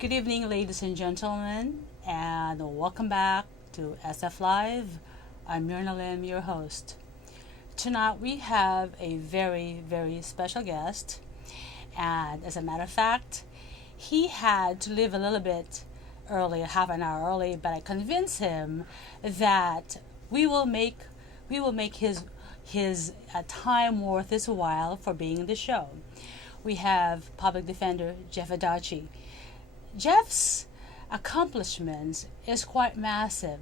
Good evening, ladies and gentlemen, and welcome back to SF Live. I'm Myrna Lim, your host. Tonight we have a very, very special guest, and as a matter of fact, he had to leave a little bit early, half an hour early, but I convinced him that we will make his time worth his while for being in the show. We have Public Defender Jeff Adachi. Jeff's accomplishments is quite massive.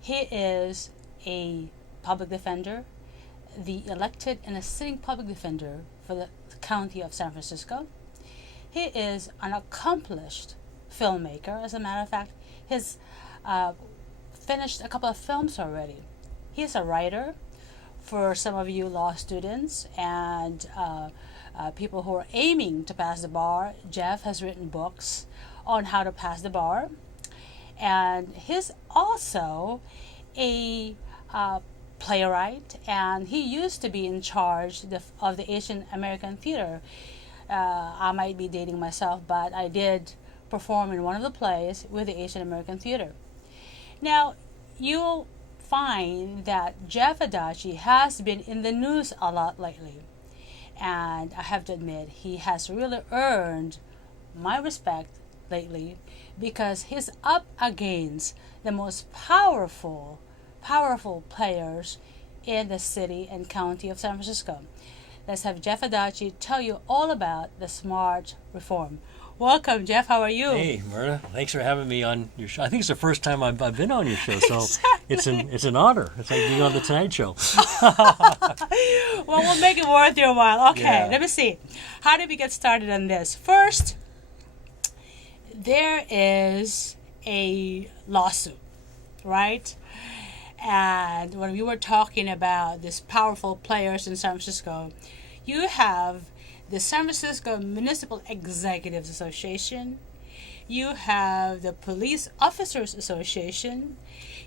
He is a public defender, the elected and a sitting public defender for the county of San Francisco. He is an accomplished filmmaker. As a matter of fact, he's finished a couple of films already. He's a writer for some of you law students and people who are aiming to pass the bar. Jeff has written books on how to pass the bar, and he's also a playwright, and he used to be in charge of the Asian American Theater. I might be dating myself, but I did perform in one of the plays with the Asian American Theater. Now, you'll find that Jeff Adachi has been in the news a lot lately. And I have to admit, he has really earned my respect lately because he's up against the most powerful players in the city and county of San Francisco. Let's have Jeff Adachi tell you all about the smart reform. Welcome, Jeff. How are you? Hey, Myrna. Thanks for having me on your show. I think it's the first time I've been on your show, so Exactly. it's an honor. It's like being on the Tonight Show. Well, we'll make it worth your while. Okay, Yeah. Let me see. How did we get started on this? First, there is a lawsuit, right? And when we were talking about these powerful players in San Francisco, you have the San Francisco Municipal Executives Association, you have the Police Officers Association,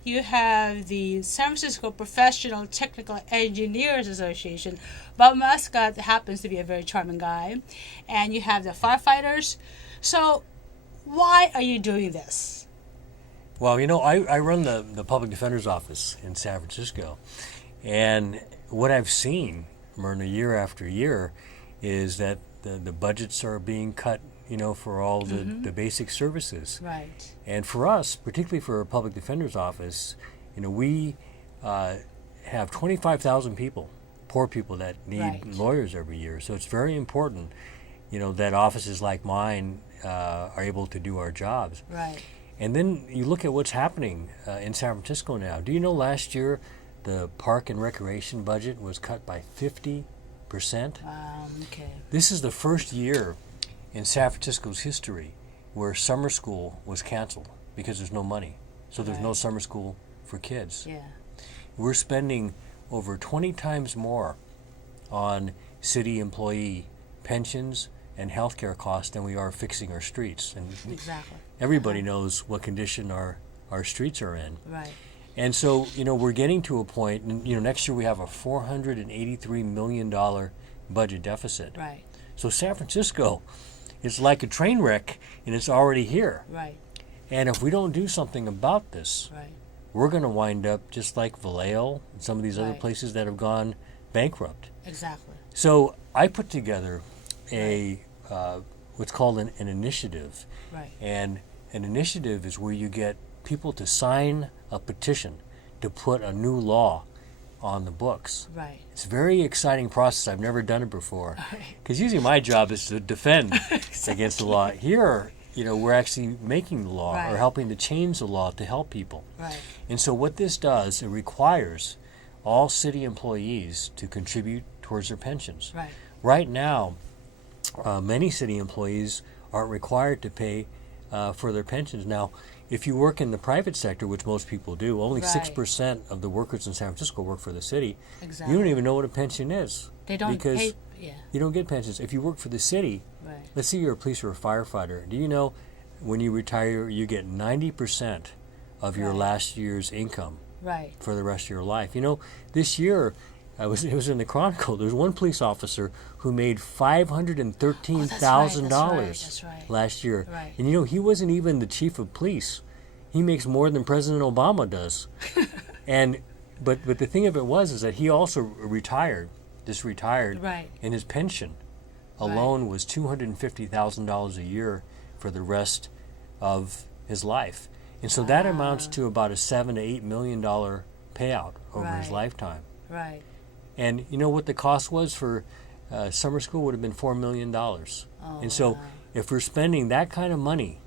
you have the San Francisco Professional Technical Engineers Association. Bob Muscat happens to be a very charming guy, and you have the firefighters. So why are you doing this? Well, I run the Public Defender's Office in San Francisco, and what I've seen, Myrna, year after year, is that the budgets are being cut, for all the basic services. Right. And for us, particularly for our Public Defender's Office, we have 25,000 people, poor people that need Right. lawyers every year. So it's very important, that offices like mine are able to do our jobs. Right. And then you look at what's happening in San Francisco now. Do you know last year the park and recreation budget was cut by 50%? Okay. This is the first year in San Francisco's history where summer school was canceled because there's no money. So there's no Right. summer school for kids. Yeah. We're spending over 20 times more on city employee pensions and healthcare costs than we are fixing our streets. And Exactly. everybody knows what condition our streets are in. Right. And so, we're getting to a point, and, next year we have a $483 million budget deficit. Right. So San Francisco is like a train wreck, and it's already here. Right. And if we don't do something about this, Right. we're going to wind up just like Vallejo and some of these other Right. places that have gone bankrupt. Exactly. So I put together a what's called an initiative. Right. And an initiative is where you get people to sign a petition to put a new law on the books. Right. It's a very exciting process. I've never done it before. Right. Because usually my job is to defend against the law. Here, we're actually making the law Right. or helping to change the law to help people. Right. And so what this does, it requires all city employees to contribute towards their pensions. Right. Right now, many city employees aren't required to pay for their pensions. Now, if you work in the private sector, which most people do, only Right. 6% of the workers in San Francisco work for the city. Exactly. You don't even know what a pension is. They don't because pay. Yeah. you don't get pensions. If you work for the city, Right. let's say you're a police or a firefighter. Do you know when you retire, you get 90% of your Right. last year's income Right. for the rest of your life? This year, it was in the Chronicle. There was one police officer who made $513,000 That's right. last year. Right. And he wasn't even the chief of police. He makes more than President Obama does. But the thing of it is that he also retired, Right. and his pension alone was $250,000 a year for the rest of his life. And so that amounts to about a $7 to $8 million payout over his lifetime. Right. And you know what the cost was for summer school would have been $4 million. And so if we're spending that kind of money,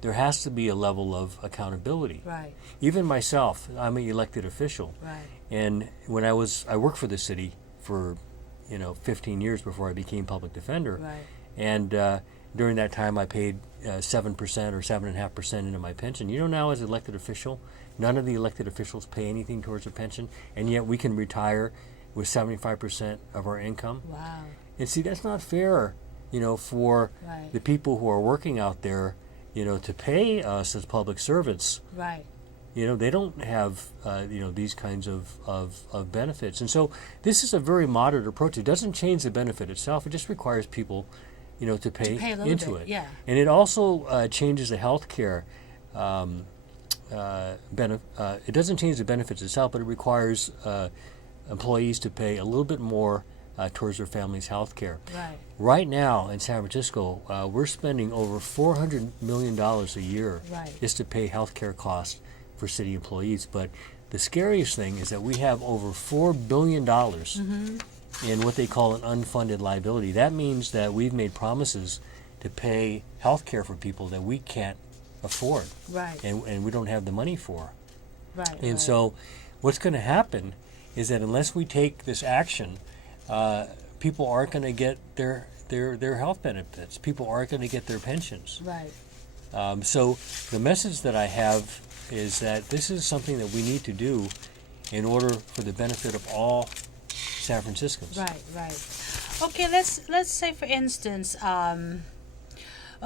there has to be a level of accountability. Right. Even myself, I'm an elected official. Right. And when I worked for the city for 15 years before I became public defender. Right. And during that time I paid 7% or 7.5% into my pension. Now as an elected official, none of the elected officials pay anything towards a pension, and yet we can retire with 75% of our income. Wow. And see, that's not fair, for the people who are working out there, to pay us as public servants. Right. They don't have, these kinds of benefits. And so this is a very moderate approach. It doesn't change the benefit itself. It just requires people, to pay into it. Yeah. And it also changes the health care it doesn't change the benefits itself, but it requires employees to pay a little bit more towards their family's health care. Right. Right now in San Francisco, we're spending over $400 million a year just to pay health care costs for city employees. But the scariest thing is that we have over $4 billion in what they call an unfunded liability. That means that we've made promises to pay health care for people that we can't afford. Right. And we don't have the money for. Right. And so what's going to happen is that unless we take this action, people aren't going to get their health benefits. People aren't going to get their pensions. Right. So the message that I have is that this is something that we need to do in order for the benefit of all San Franciscans. Right. Okay, let's say for instance,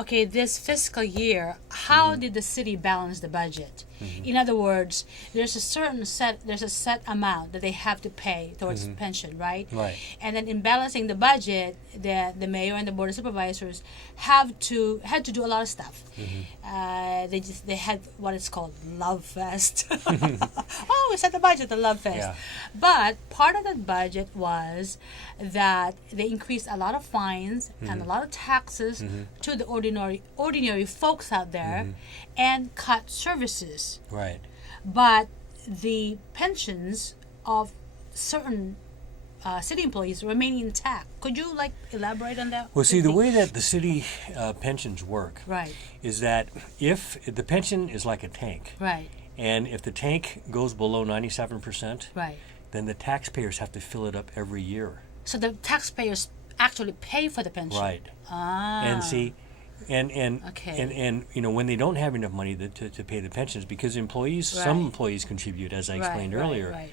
this fiscal year, how did the city balance the budget? In other words, there's a set amount that they have to pay towards pension, right? Right. And then in balancing the budget, the mayor and the board of supervisors had to do a lot of stuff. They had what is called Love Fest. Oh, we set the budget, the Love Fest. Yeah. But part of that budget was that they increased a lot of fines and a lot of taxes to the ordinary folks out there and cut services. Right. But the pensions of certain city employees remain intact. Could you elaborate on that? Well, see, the way that the city pensions work is that if the pension is like a tank, and if the tank goes below 97%, then the taxpayers have to fill it up every year. So the taxpayers actually pay for the pension. Right. And see, and when they don't have enough money to pay the pensions, because some employees contribute, as I explained earlier,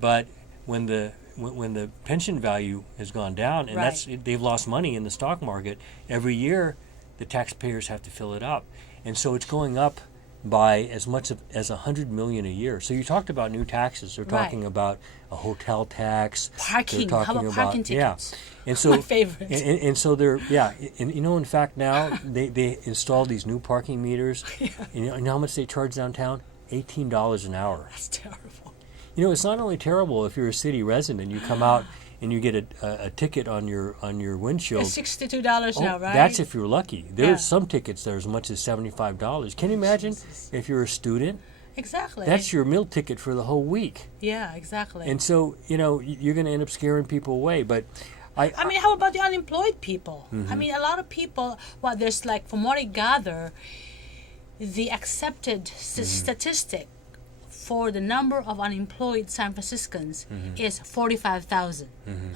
but when the pension value has gone down and they've lost money in the stock market, every year the taxpayers have to fill it up, and so it's going up by as much as $100 million a year. So you talked about new taxes. They're talking about a hotel tax. Parking. They're talking How about parking tickets? And so my favorite. And so they're and in fact now they installed these new parking meters. And you know how much they charge downtown? $18 an hour. That's terrible. It's not only terrible if you're a city resident. You come out and you get a ticket on your windshield. It's $62 now, right? That's if you're lucky. There's some tickets that are as much as $75. Can you imagine if you're a student? Exactly. That's your meal ticket for the whole week. Yeah, exactly. And so, you're going to end up scaring people away. But I mean, how about the unemployed people? I mean, a lot of people, there's from what I gather, the accepted statistic for the number of unemployed San Franciscans is 45,000.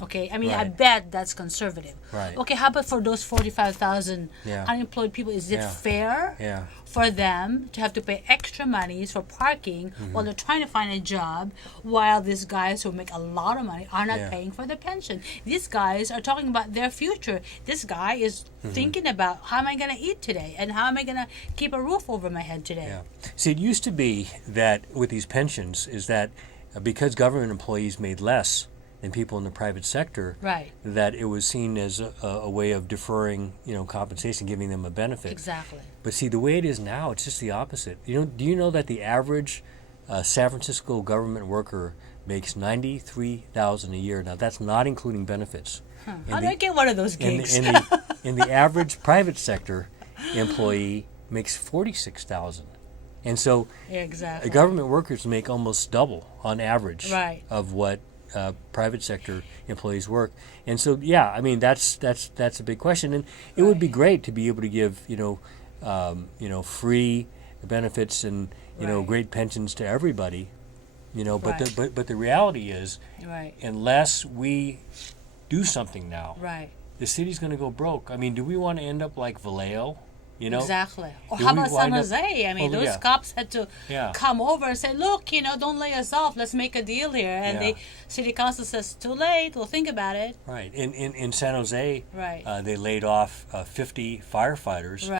Okay, I mean, I bet that's conservative. Right. Okay, how about for those 45,000 unemployed people? Is it fair for them to have to pay extra monies for parking while they're trying to find a job, while these guys who make a lot of money are not paying for their pension? These guys are talking about their future. This guy is thinking about, how am I going to eat today, and how am I going to keep a roof over my head today? Yeah. See, it used to be that with these pensions is that because government employees made less than people in the private sector, Right. that it was seen as a way of deferring, compensation, giving them a benefit. Exactly. But see, the way it is now, it's just the opposite. Do you know that the average San Francisco government worker makes $93,000 a year? Now, that's not including benefits. How do I get one of those gigs? In the average private sector employee makes $46,000. And so exactly. government workers make almost double on average Right. of what private sector employees work. And so, yeah, I mean, that's a big question. And it would be great to be able to give, free benefits and, great pensions to everybody, Right. but the reality is, Right. unless we do something now, Right. the city's going to go broke. I mean, do we want to end up like Vallejo? Exactly. Or Do how we about San wind up- Jose? I mean, Well, those yeah. cops had to Yeah. come over and say, look, don't lay us off. Let's make a deal here. And Yeah. the city council says, too late. We'll think about it. Right. In San Jose, Right. they laid off 50 firefighters. Right.